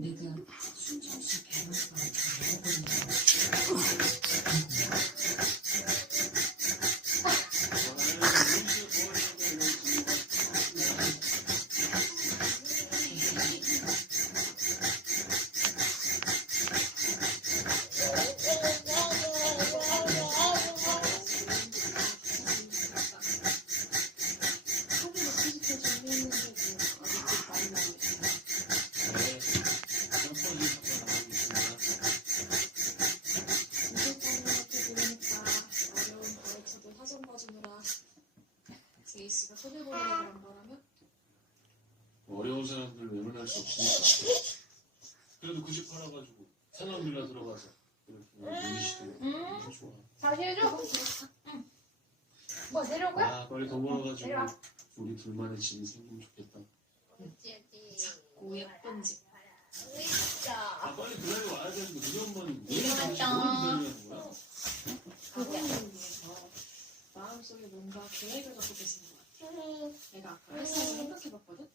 내가 순천수 개발과를 먹어보니까 제이씨가 소개보려고 한 거라면? 어려운 사람들 외면할 수 없으니까. 그래도 그 집 팔아가지고 상암빌라 들어가서 이렇게 시도 좋아. 다시 해줘? 응. 뭐 내려오고요? 아 빨리 더 벌어가지고 내려와. 우리 둘만의 집이 생기면 좋겠다. 작고 예쁜 집. 아 빨리 기다려 와야 되는데 우리 엄마는 뭘 맞다. 기다리는 거야? 그거를 위해서 마음속에 뭔가 계획을 갖고 계시는 것 같아. 내가 아까 헬스에서 생각해봤거든?